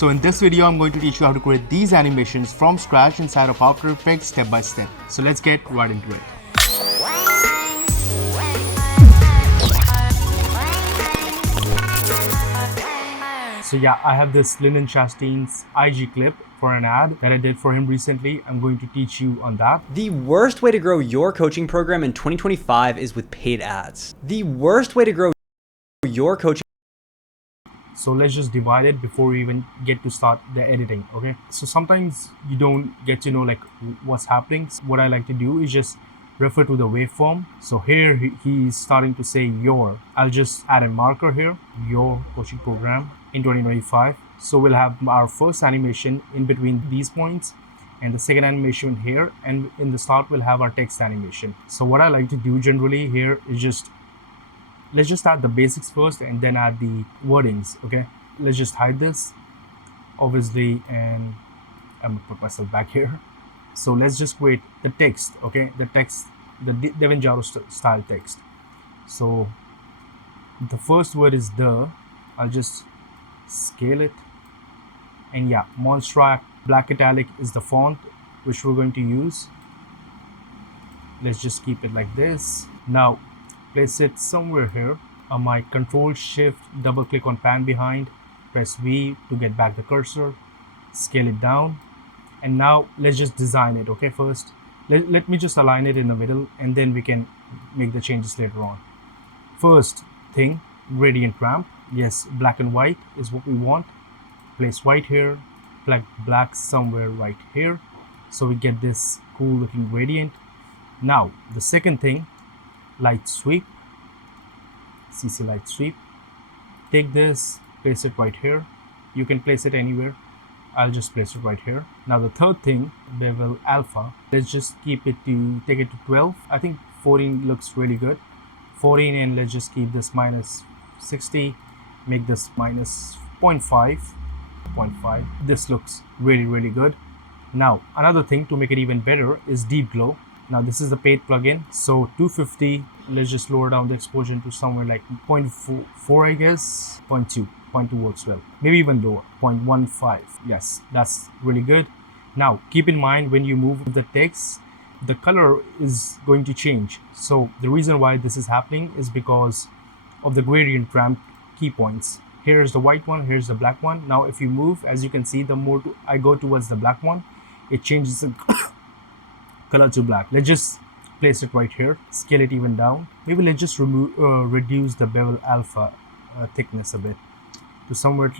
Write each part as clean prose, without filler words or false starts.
So in this video, I'm going to teach you how to create these animations from scratch inside of After Effects step by step. So let's get right into it. So yeah, I have this Lyndon Chastain's IG clip for an ad that I did for him recently. I'm going to teach you on that. The worst way to grow your coaching program in 2025 is with paid ads. The worst way to grow your coaching. So let's just divide it before we even get to start the editing, okay? So sometimes you don't get to know like what's happening. So what I like to do is just refer to the waveform. So here he's starting to say your. I'll just add a marker here, your coaching program in 2025. So we'll have our first animation in between these points and the second animation here, and in the start we'll have our text animation. So what I like to do generally here is let's just add the basics first and then add the wordings, okay? Let's just hide this, obviously, and I'm gonna put myself back here. So let's just create the text, okay? The text, the Devin Jatho style text. So the first word is the. I'll just scale it. And yeah, Monstrack Black Italic is the font which we're going to use. Let's just keep it like this. Now, place it somewhere here. On my Control Shift, double click on pan behind, press V to get back the cursor, scale it down, and now let's just design it, okay? First, let me just align it in the middle, and then we can make the changes later on. First thing, gradient ramp. Yes, black and white is what we want. Place white here, black somewhere right here, so we get this cool looking gradient. Now, the second thing, light sweep, CC light sweep. Take this, place it right here. You can place it anywhere. I'll just place it right here. Now the third thing, bevel alpha. Let's just take it to 12. I think 14 looks really good. 14, and let's just keep this minus 60. Make this minus 0.5. This looks really good. Now another thing to make it even better is deep glow. Now this is the paid plugin, so 250. Let's just lower down the exposure to somewhere like 0.4, I guess. 0.2 works well, maybe even lower, 0.15. Yes, that's really good. Now keep in mind, when you move the text, the color is going to change. So the reason why this is happening is because of the gradient ramp key points. Here's the white one, here's the black one. Now if you move, as you can see, the more I go towards the black one, it changes the color to black. Let's just place it right here, scale it even down. Maybe let's just reduce the bevel alpha thickness a bit to somewhere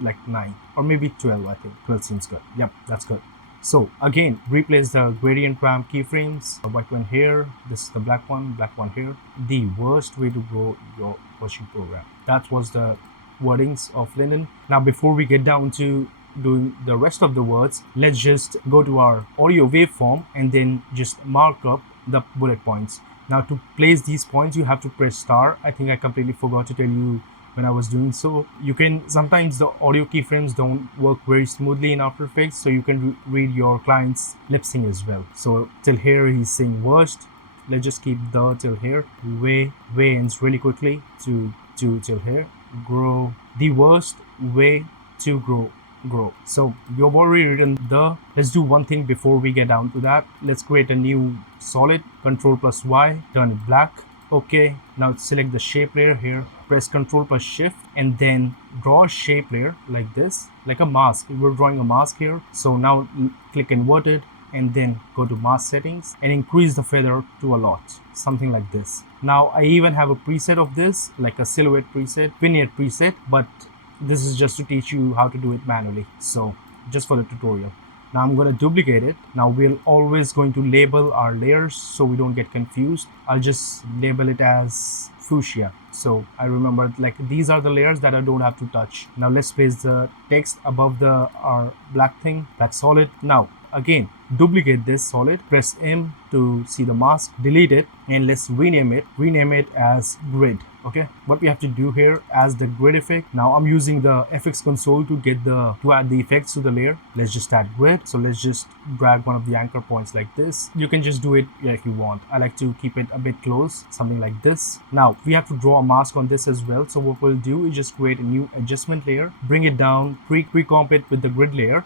like 9 or maybe 12. I think 12 seems good. Yep, that's good. So again, replace the gradient ramp keyframes. The white one here, this is the black one here. The worst way to grow your coaching program. That was the wordings of Lyndon. Now before we get down to doing the rest of the words, let's just go to our audio waveform and then just mark up the bullet points. Now to place these points, you have to press star. I think I completely forgot to tell you when I was doing so. You can, sometimes the audio keyframes don't work very smoothly in After Effects, so you can read your client's lip sync as well. So till here he's saying worst. Let's just keep the till here. Way ends really quickly to till here. Grow, the worst way to grow. So you've already written the. Let's do one thing before we get down to that. Let's create a new solid. Control plus Y, turn it black. Okay, now select the shape layer here, press Control plus Shift, and then draw a shape layer like this, like a mask. We're drawing a mask here. So now click inverted and then go to mask settings and increase the feather to a lot, something like this. Now I even have a preset of this, like a silhouette preset, vignette preset, but this is just to teach you how to do it manually, so just for the tutorial. Now I'm going to duplicate it. Now we're always going to label our layers so we don't get confused. I'll just label it as fuchsia, so I remember like these are the layers that I don't have to touch. Now let's place the text above our black thing, that's solid. Now again, duplicate this solid, press M to see the mask, delete it, and let's rename it as grid. Okay, what we have to do here as the grid effect. Now I'm using the FX console to add the effects to the layer. Let's just add grid. So let's just drag one of the anchor points like this. You can just do it if you want. I like to keep it a bit close, something like this. Now we have to draw a mask on this as well. So what we'll do is just create a new adjustment layer, bring it down, pre-comp it with the grid layer,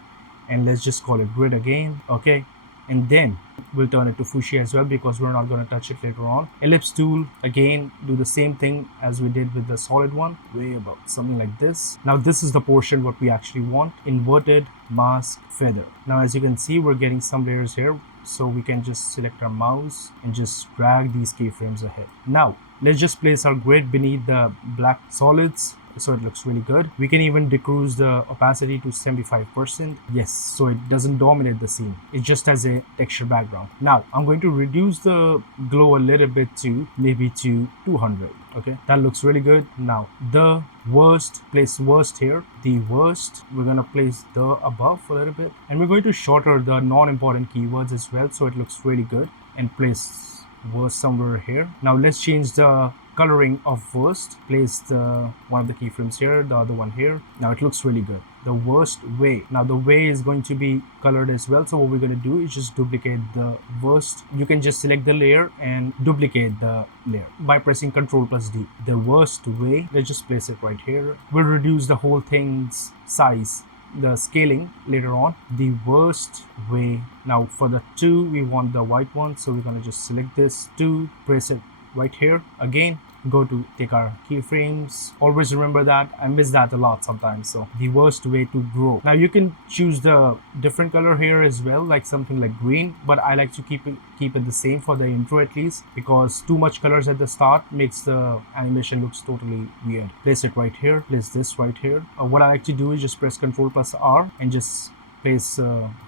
and let's just call it grid again. Okay, and then we'll turn it to Fuchsia as well because we're not going to touch it later on. Ellipse tool, again, do the same thing as we did with the solid one, way above, something like this. Now this is the portion what we actually want, inverted mask feather. Now as you can see, we're getting some layers here, so we can just select our mouse and just drag these keyframes ahead. Now let's just place our grid beneath the black solids so it looks really good. We can even decrease the opacity to 75%. Yes, so it doesn't dominate the scene. It just has a texture background. Now I'm going to reduce the glow a little bit to maybe to 200. Okay, that looks really good. Now the worst, place worst here. The worst, we're gonna place the above a little bit, and we're going to shorter the non-important keywords as well so it looks really good, and place worst somewhere here. Now let's change the coloring of worst. Place the one of the keyframes here, the other one here. Now it looks really good. The worst way. Now the way is going to be colored as well. So what we're going to do is just duplicate the worst. You can just select the layer and duplicate the layer by pressing Ctrl+D. The worst way, let's just place it right here. We'll reduce the whole thing's size, the scaling later on. The worst way. Now for the 2, we want the white one, so we're going to just select this 2, press it right here. Again, go to take our keyframes. Always remember that. I miss that a lot sometimes. So the worst way to grow. Now you can choose the different color here as well, like something like green, but I like to keep it the same for the intro at least, because too much colors at the start makes the animation looks totally weird. Place it right here. Place this right here. What I like to do is just press Ctrl+R and just place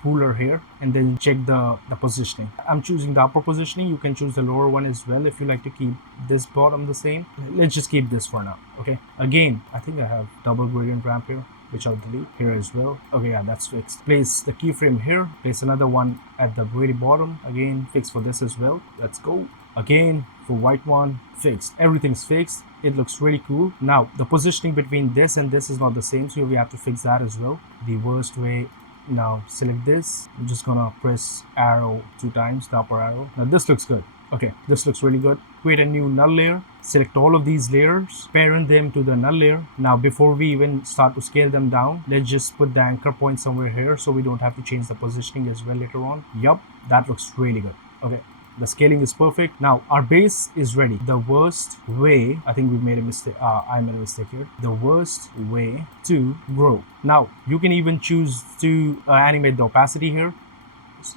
ruler here and then check the positioning. I'm choosing the upper positioning. You can choose the lower one as well if you like to keep this bottom the same. Let's just keep this for now. Okay, again, I think I have double gradient ramp here, which I'll delete here as well. Okay, yeah, that's fixed. Place the keyframe here, place another one at the very bottom. Again, fix for this as well. Let's go. Again, for white one, fixed. Everything's fixed. It looks really cool. Now the positioning between this and this is not the same, so we have to fix that as well. The worst way. Now select this. I'm just gonna press arrow 2 times, the upper arrow. Now this looks good. Okay, this looks really good. Create a new null layer. Select all of these layers, parent them to the null layer. Now before we even start to scale them down, let's just put the anchor point somewhere here so we don't have to change the positioning as well later on. Yup, that looks really good. Okay, the scaling is perfect. Now our base is ready. The worst way, I think we made a mistake. I made a mistake here. The worst way to grow. Now you can even choose to animate the opacity here.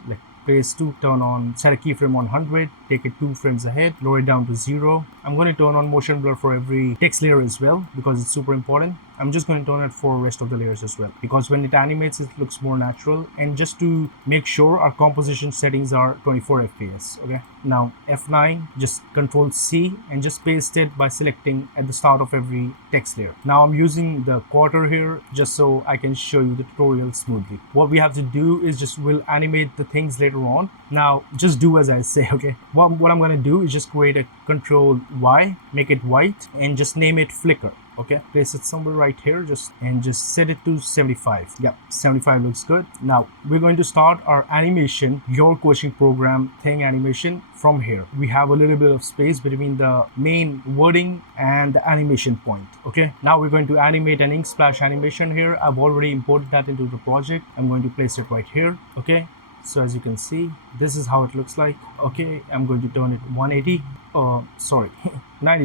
Like place 2, turn on, set a keyframe on 100, take it 2 frames ahead, lower it down to 0. I'm going to turn on motion blur for every text layer as well because it's super important. I'm just going to turn it for rest of the layers as well because when it animates it looks more natural, and just to make sure our composition settings are 24 FPS. Okay, now F9, just Control C and just paste it by selecting at the start of every text layer. Now I'm using the quarter here just so I can show you the tutorial smoothly. What we have to do is just we'll animate the things later on. Now just do as I say. Okay, what I'm going to do is just create a Control Y, make it white, and just name it flicker. Okay, place it somewhere right here, just set it to 75. Yep, 75 looks good. Now we're going to start our animation, your coaching program thing animation from here. We have a little bit of space between the main wording and the animation point. Okay, now we're going to animate an ink splash animation here. I've already imported that into the project. I'm going to place it right here. Okay, so as you can see, this is how it looks like. Okay, I'm going to turn it 90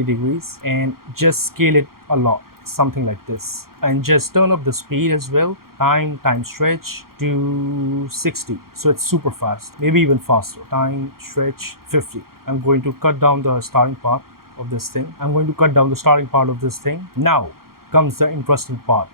degrees and just scale it a lot, something like this, and just turn up the speed as well, time stretch to 60, so it's super fast, maybe even faster. Time stretch 50. I'm going to cut down the starting part of this thing. Now comes the interesting part.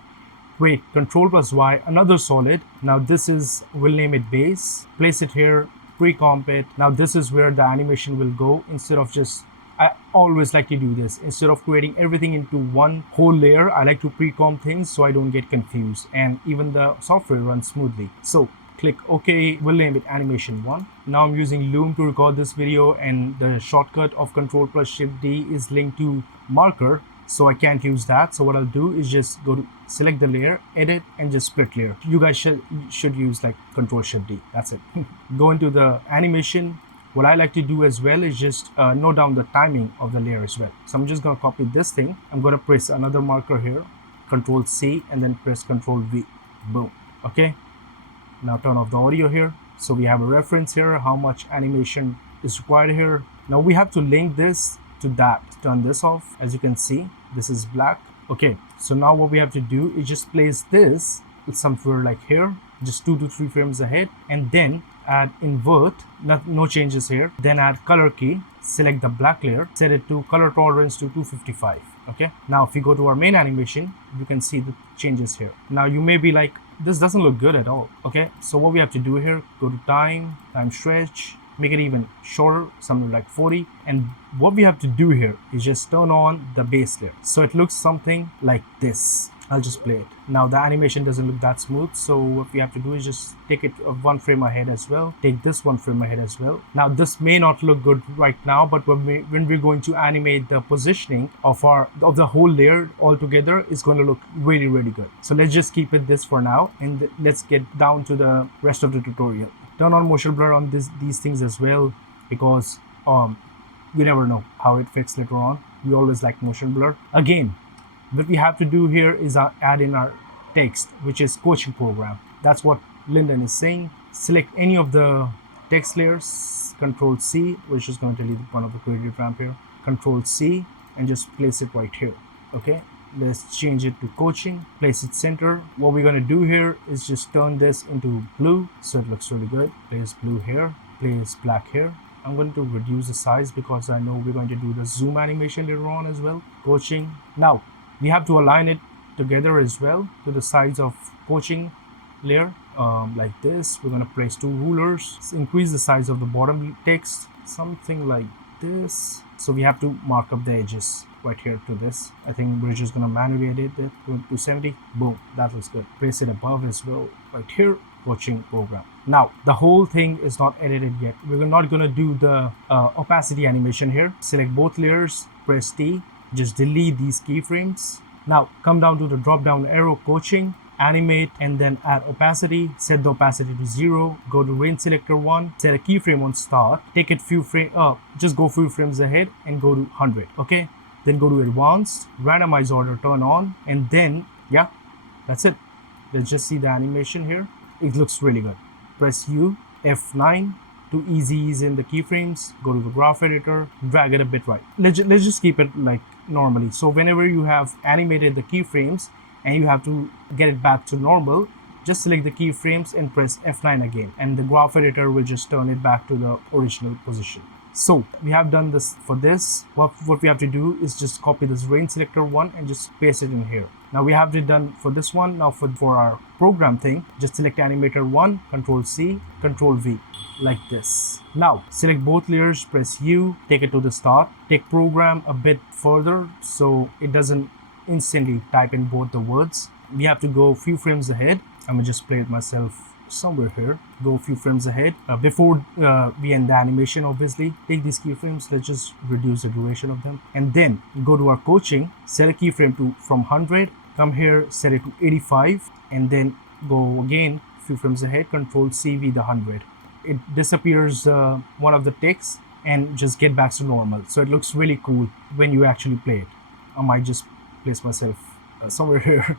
Wait, Control+Y, another solid. Now this is, we'll name it base, place it here, pre-comp it. Now this is where the animation will go. Instead of just, I always like to do this, instead of creating everything into one whole layer, I like to pre-comp things so I don't get confused and even the software runs smoothly. So click OK. We'll name it animation 1. Now I'm using Loom to record this video, and the shortcut of Control plus Shift D is linked to marker, so I can't use that. So what I'll do is just go to select the layer, edit, and just split layer. You guys should use like Control Shift D. That's it. Go into the animation. What I like to do as well is just note down the timing of the layer as well. So I'm just going to copy this thing. I'm going to press another marker here, Control C, and then press Control V. Boom. Okay. Now turn off the audio here. So we have a reference here, how much animation is required here. Now we have to link this to that. Turn this off. As you can see, this is black. Okay. So now what we have to do is just place this somewhere like here, just 2 to 3 frames ahead, and then add invert, no changes here. Then add color key, select the black layer, set it to color tolerance to 255. Okay. Now if you go to our main animation, you can see the changes here. Now you may be like, this doesn't look good at all. Okay. So what we have to do here, go to time stretch, make it even shorter, something like 40. And what we have to do here is just turn on the base layer, so it looks something like this. I'll just play it. Now the animation doesn't look that smooth, so what we have to do is just take it 1 frame ahead as well. Take this 1 frame ahead as well. Now this may not look good right now, but when we're going to animate the positioning of the whole layer all together, it's going to look really, really good. So let's just keep it this for now, and let's get down to the rest of the tutorial. Turn on motion blur on these things as well, because you never know how it fits later on. We always like motion blur. Again, what we have to do here is add in our text, which is coaching program. That's what Lyndon is saying. Select any of the text layers, Control C, which is going to delete one of the creative ramp here. Control C, and just place it right here. Okay, let's change it to coaching, place it center. What we're going to do here is just turn this into blue, so it looks really good. Place blue here, place black here. I'm going to reduce the size because I know we're going to do the zoom animation later on as well. Coaching. Now we have to align it together as well to the size of coaching layer, like this. We're going to place 2 rulers, increase the size of the bottom text, something like this. So we have to mark up the edges right here to this. I think we're just going to manually edit it to 70. Boom, that looks good. Place it above as well right here, coaching program. Now the whole thing is not edited yet. We're not going to do the opacity animation here. Select both layers, press T, just delete these keyframes. Now come down to the drop down arrow, coaching, animate, and then add opacity. Set the opacity to 0. Go to range selector 1, set a keyframe on start, take it few frames up, just go few frames ahead and go to 100. Okay, then go to advanced, randomize order turn on, and then yeah, that's it. Let's just see the animation here. It looks really good. Press U, F9 to ease in the keyframes. Go to the graph editor, drag it a bit right. Let's just keep it like normally. So whenever you have animated the keyframes and you have to get it back to normal, just select the keyframes and press F9 again, and the graph editor will just turn it back to the original position. So we have done this for this. What we have to do is just copy this range selector 1 and just paste it in here. Now we have it done for this one. Now for our program thing, just select animator 1, Control C, Control V, like this. Now select both layers, press U, take it to the start, take program a bit further so it doesn't instantly type in both the words. We have to go a few frames ahead. I'm gonna just play it myself somewhere here. Go a few frames ahead before we end the animation. Obviously take these keyframes, let's just reduce the duration of them, and then go to our coaching, set a keyframe from 100, come here, set it to 85, and then go again a few frames ahead, Control CV the 100. It disappears one of the ticks and just get back to normal, so it looks really cool when you actually play it. I might just place myself somewhere here.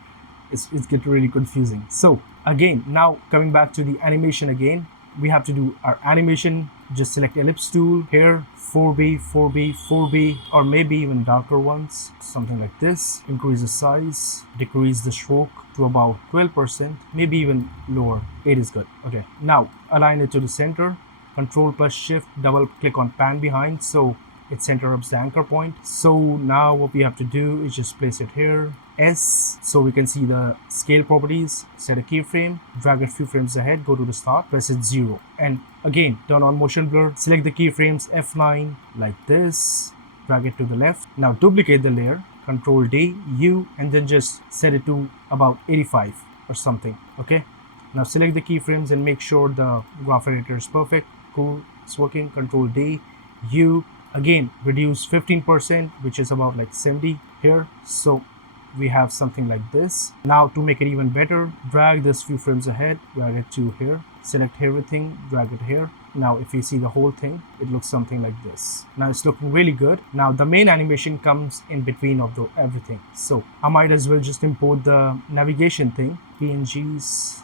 It's getting really confusing. So again, now coming back to the animation again, we have to do our animation. Just select ellipse tool here, 4B, 4B, 4B, or maybe even darker ones, something like this. Increase the size, decrease the stroke to about 12%, maybe even lower. 8 is good. Okay, now align it to the center. Control plus Shift, double click on pan behind, so it center ups the anchor point. So now what we have to do is just place it here, S, so we can see the scale properties. Set a keyframe, drag a few frames ahead, go to the start, press it 0, and again turn on motion blur, select the keyframes, F9 like this, drag it to the left. Now duplicate the layer, Control D, U, and then just set it to about 85 or something. Okay, Now select the keyframes and make sure the graph editor is perfect. Cool, it's working. Control D, U, again reduce 15%, which is about like 70 here. So we have something like this. Now to make it even better, drag this few frames ahead, drag it to here, select everything, drag it here. Now if you see the whole thing, it looks something like this. Now it's looking really good. Now the main animation comes in between of the everything. So I might as well just import the navigation thing, PNGs.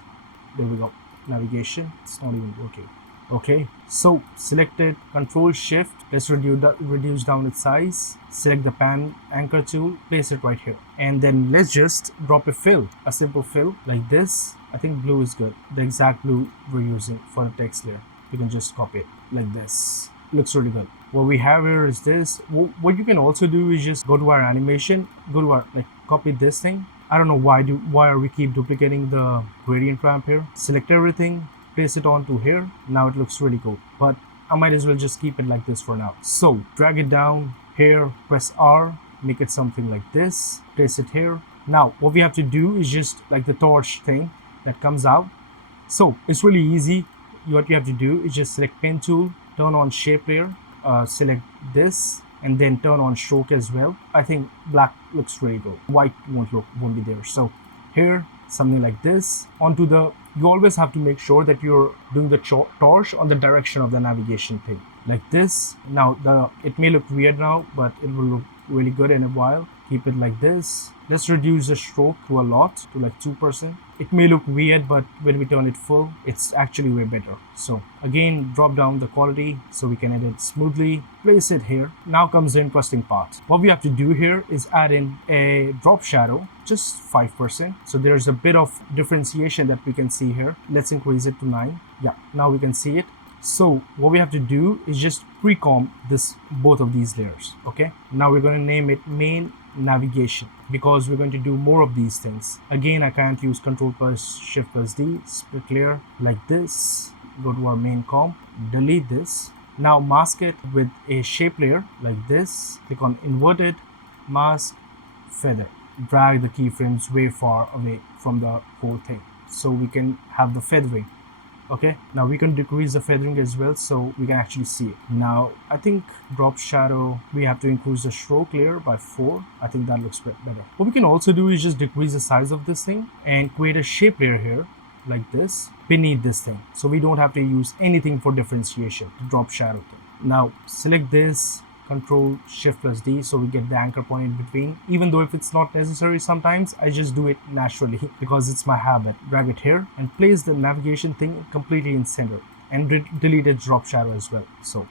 There we go, navigation. It's not even working. Okay, so select it, Control Shift, let's reduce down its size, select the pan anchor tool, place it right here, and then let's just drop a fill, a simple fill like this. I think blue is good, the exact blue we're using for the text layer. You can just copy it like this. Looks really good. What we have here is this. What you can also do is just go to our animation, go to our, like, copy this thing. I don't know why are we keep duplicating the gradient ramp here. Select everything, place it onto here. Now it looks really cool, but I might as well just keep it like this for now. So drag it down here, press R, make it something like this, place it here. Now what we have to do is just like the torch thing that comes out. So it's really easy. What you have to do is just select pen tool, turn on shape layer, select this, and then turn on stroke as well. I think black looks really good. White won't be there. So here, something like this. Onto the, you always have to make sure that you're doing the torch on the direction of the navigation thing, like this. Now it may look weird now, but it will look really good in a while. Keep it like this. Let's reduce the stroke to a lot, to like 2%. It may look weird, but when we turn it full, it's actually way better. So again, drop down the quality so we can edit smoothly. Place it here. Now comes the interesting part. What we have to do here is add in a drop shadow, just 5%. So there's a bit of differentiation that we can see here. Let's increase it to 9. Yeah, now we can see it. So what we have to do is just pre-comb both of these layers. Okay, now we're going to name it main navigation because we're going to do more of these things. Again, I can't use Control plus Shift plus D, split layer like this. Go to our main comp, delete this. Now mask it with a shape layer like this. Click on inverted, mask, feather. Drag the keyframes way far away from the whole thing so we can have the feathering. Okay, now we can decrease the feathering as well so we can actually see it. Now I think drop shadow, we have to increase the stroke layer by 4. I think that looks better. What we can also do is just decrease the size of this thing and create a shape layer here like this beneath this thing, so we don't have to use anything for differentiation, the drop shadow thing. Now select this, Control Shift plus D, so we get the anchor point in between. Even though if it's not necessary, sometimes I just do it naturally because it's my habit. Drag it here and place the navigation thing completely in center and delete its drop shadow as well. So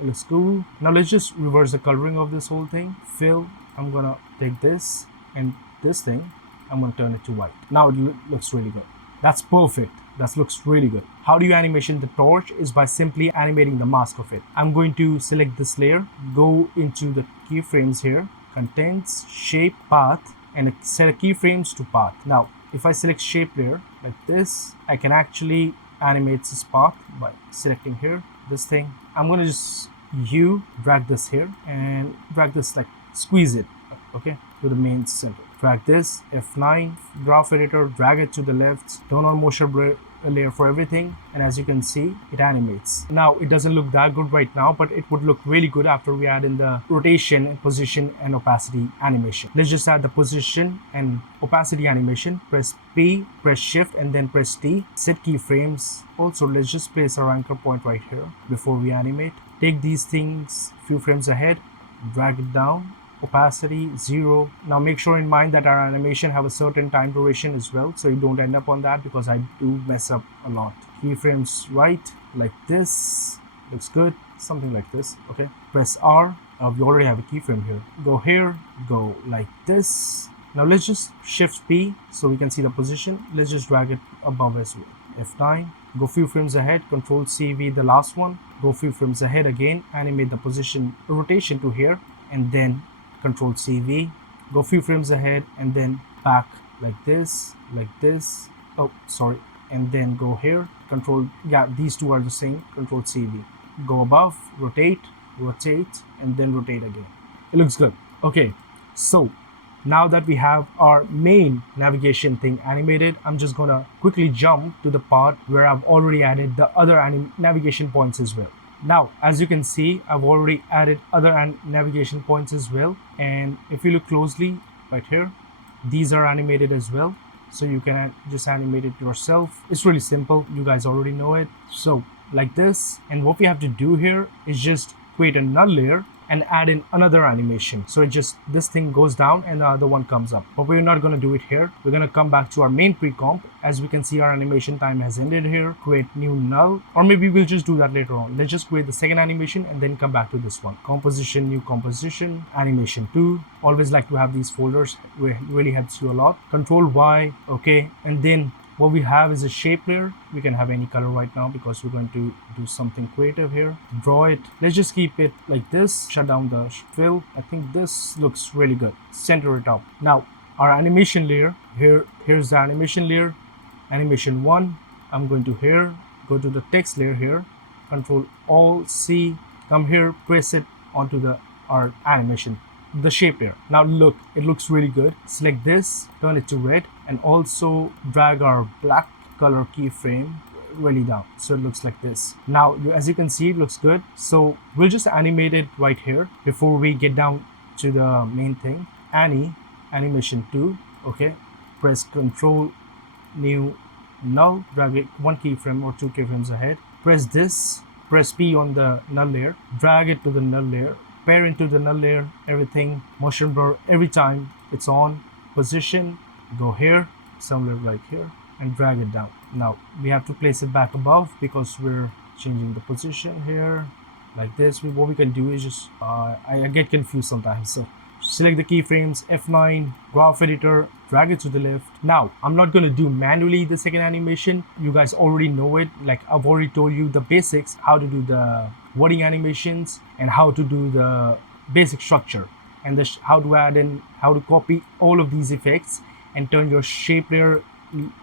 it looks cool. Now let's just reverse the coloring of this whole thing. Fill, I'm gonna take this and this thing, I'm gonna turn it to white. Now it looks really good. That's perfect. That looks really good. How do you animation the torch is by simply animating the mask of it. I'm going to select this layer, go into the keyframes here, contents, shape, path, and set a keyframes to path. Now, if I select shape layer like this, I can actually animate this path by selecting here, this thing. I'm going to just drag this here and drag this, like squeeze it, okay, to the main center. Drag this, F9, graph editor, drag it to the left, turn on motion blur layer for everything, and as you can see, it animates. Now it doesn't look that good right now, but it would look really good after we add in the rotation, position, and opacity animation. Let's just add the position and opacity animation. Press P, press Shift, and then press T. Set keyframes. Also, let's just place our anchor point right here before we animate. Take these things few frames ahead, drag it down. Opacity 0. Now make sure in mind that our animation have a certain time duration as well, so you don't end up on that because I do mess up a lot. Keyframes right, like this. Looks good. Something like this. Okay. Press R. We already have a keyframe here. Go here. Go like this. Now let's just Shift P so we can see the position. Let's just drag it above as well. F9. Go few frames ahead. Control CV the last one. Go few frames ahead again. Animate the position rotation to here, and then Control CV, go few frames ahead and then back like this, oh sorry, and then go here, Control, yeah, these two are the same, Control CV, go above, rotate, and then rotate again. It looks good. Okay, so Now that we have our main navigation thing animated, I'm just gonna quickly jump to the part where I've already added the other navigation points as well. Now, as you can see, I've already added other navigation points as well. And if you look closely right here, these are animated as well. So you can just animate it yourself. It's really simple. You guys already know it. So like this. And what we have to do here is just create a null layer and add in another animation. So it just, this thing goes down and the other one comes up. But we're not going to do it here. We're going to come back to our main pre-comp. As we can see, our animation time has ended here. Create new null, or maybe we'll just do that later on. Let's just create the second animation and then come back to this one. Composition, new composition, animation 2. Always like to have these folders. It really helps you a lot. Control Y, okay. And then what we have is a shape layer. We can have any color right now because we're going to do something creative here. Draw it. Let's just keep it like this. Shut down the fill. I think this looks really good. Center it up. Now our animation layer here's the animation layer. Animation 1. I'm going to here, go to the text layer here. Control Alt C. Come here, press it onto our animation, the shape layer. Now look, it looks really good. Select this, turn it to red, and also drag our black color keyframe really down so it looks like this. Now as you can see, it looks good. So we'll just animate it right here before we get down to the main thing. Animation 2. Okay, press Control new null, drag it one keyframe or two keyframes ahead. Press this, press P on the null layer, drag it to the null layer, pair into the null layer, everything, motion blur every time it's on. Position, go here, somewhere right here, and drag it down. Now we have to place it back above because we're changing the position here like this. What we can do is just I get confused sometimes. So select the keyframes, F9, graph editor, drag it to the left. Now I'm not going to do manually the second animation. You guys already know it. Like I've already told you the basics, how to do the wording animations and how to do the basic structure, and how to add in, how to copy all of these effects and turn your shape layer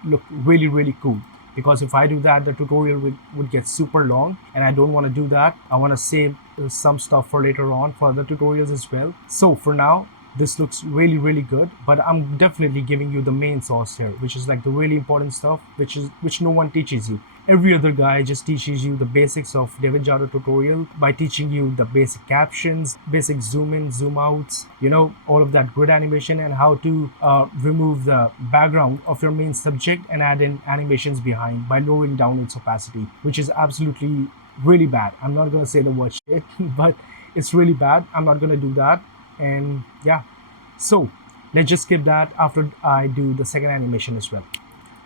look really cool. Because if I do that, the tutorial would get super long, and I don't want to do that. I want to save some stuff for later on for other tutorials as well. So for now, this looks really good, but I'm definitely giving you the main sauce here, which is like the really important stuff, which no one teaches you. Every other guy just teaches you the basics of Devin Jatho tutorial by teaching you the basic captions, basic zoom in, zoom outs, all of that grid animation, and how to remove the background of your main subject and add in animations behind by lowering down its opacity, which is absolutely really bad. I'm not gonna say the word shit, but it's really bad. I'm not gonna do that. And yeah, so let's just skip that after I do the second animation as well.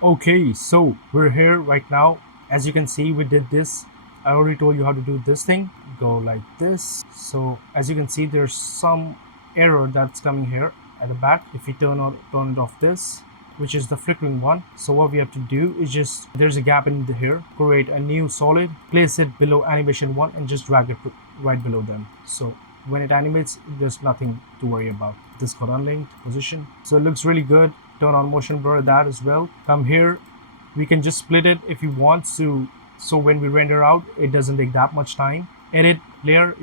Okay, so we're here right now. As you can see, we did this. I already told you how to do this thing. Go like this. So as you can see, there's some error that's coming here at the back. If you turn it off this, which is the flickering one. So what we have to do is just, there's a gap in here, create a new solid, place it below animation 1 and just drag it right below them. So when it animates, there's nothing to worry about. This got unlinked position. So it looks really good. Turn on motion blur that as well. Come here. We can just split it if you want to. So when we render out, it doesn't take that much time. Edit layer.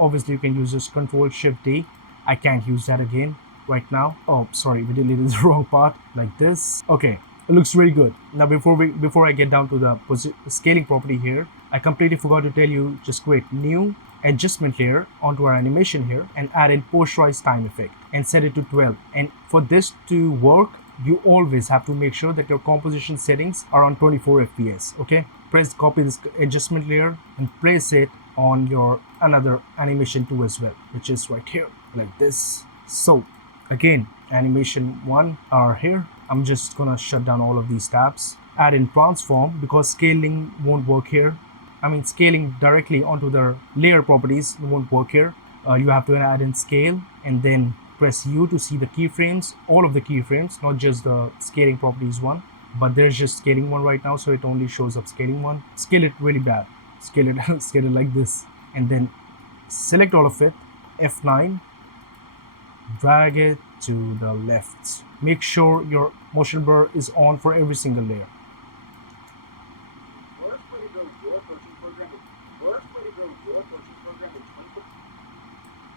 Obviously you can use this Control Shift D. I can't use that again right now. Oh, sorry, we deleted the wrong part. Like this. Okay. It looks really good. Now before I get down to the scaling property here, I completely forgot to tell you, just create new adjustment layer onto our animation here and add in posterize time effect and set it to 12. And for this to work, you always have to make sure that your composition settings are on 24 fps. Okay, copy this adjustment layer and place it on your another animation 2 as well, which is right here like this. So again, animation 1 are here. I'm just gonna shut down all of these tabs, add in transform because scaling won't work here. I mean, scaling directly onto the layer properties won't work here. You have to add in scale and then press U to see the keyframes, all of the keyframes, not just the scaling properties one, but there's just scaling one right now, so it only shows up scaling one. Scale it really bad. Scale it, scale it like this, and then select all of it, F9, drag it to the left. Make sure your motion blur is on for every single layer.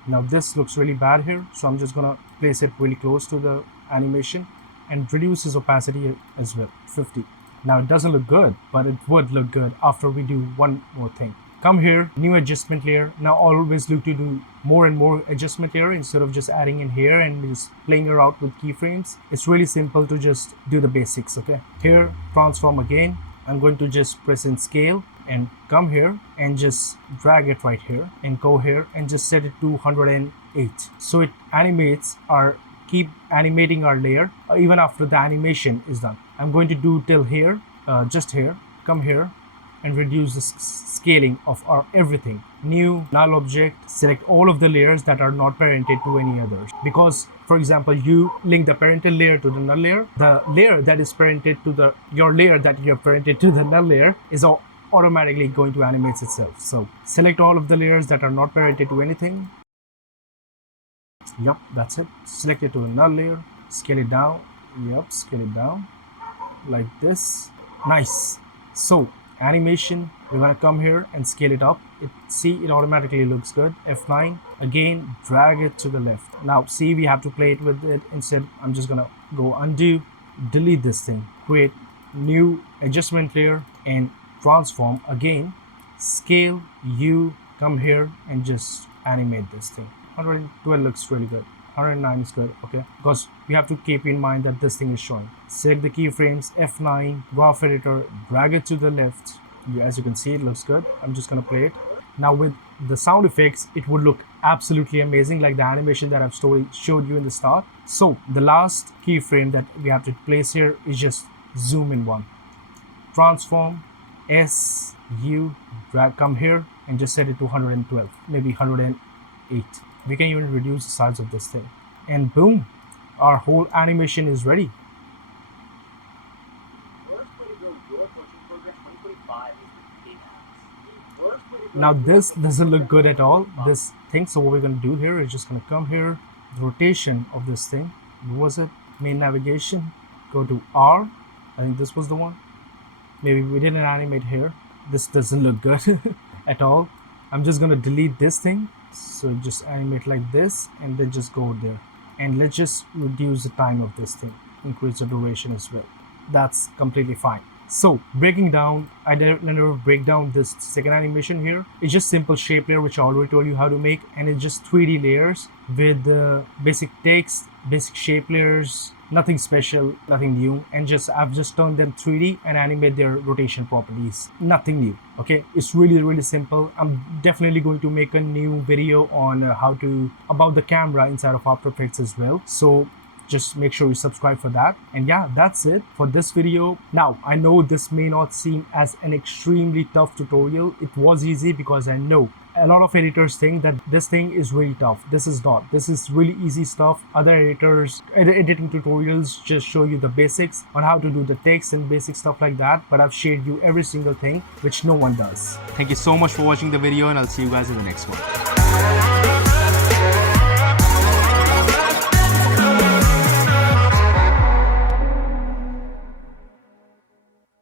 Now this looks really bad here, so I'm just gonna place it really close to the animation and reduce its opacity as well, 50. Now it doesn't look good, but it would look good after we do one more thing. Come here, new adjustment layer. Now always look to do more and more adjustment layer instead of just adding in here and just playing around with keyframes. It's really simple to just do the basics, okay? Here, transform again. I'm going to just press in scale and come here and just drag it right here and go here and just set it to 108. So it animates our, keep animating our layer even after the animation is done. I'm going to do till here, just here, come here and reduce the scaling of our everything. New null object, select all of the layers that are not parented to any others. Because for example, you link the parented layer to the null layer. The layer that is parented to your layer that you have parented to the null layer is automatically going to animate itself. So select all of the layers that are not parented to anything. Yep, that's it. Select it to a null layer, scale it down. Yep, scale it down like this. Nice. So animation, we're gonna come here and scale it up. See, it automatically looks good. F9, again, drag it to the left. Now see, we have to play it with it. Instead, I'm just gonna go undo, delete this thing, create new adjustment layer and transform again, scale, come here and just animate this thing. 112 looks really good. 109 is good, okay? Because we have to keep in mind that this thing is showing. Select the keyframes, F9, graph editor, drag it to the left. As you can see, it looks good. I'm just gonna play it. Now with the sound effects, it would look absolutely amazing, like the animation that I've showed you in the start. So the last keyframe that we have to place here is just zoom in one. Transform, S, U, drag, come here and just set it to 112, maybe 108. We can even reduce the size of this thing. And boom, our whole animation is ready. Now this doesn't look good at all, this thing. So what we're going to do here is just going to come here, the rotation of this thing. What was it? Main navigation, go to R. I think this was the one. Maybe we didn't animate here. This doesn't look good at all. I'm just going to delete this thing. So just animate like this and then just go there. And let's just reduce the time of this thing, increase the duration as well. That's completely fine. So breaking down, I never break down this second animation here. It's just simple shape layer, which I already told you how to make, and it's just 3D layers with basic text, basic shape layers, nothing special, nothing new, and I've just turned them 3D and animate their rotation properties. Nothing new. Okay, it's really simple. I'm definitely going to make a new video on about the camera inside of After Effects as well. So just make sure you subscribe for that. And yeah, that's it for this video. Now I know this may not seem as an extremely tough tutorial. It was easy because I know a lot of editors think that this thing is really tough. This is not. This is really easy stuff. Other editors, editing tutorials just show you the basics on how to do the text and basic stuff like that. But I've shared you every single thing, which no one does. Thank you so much for watching the video, and I'll see you guys in the next one.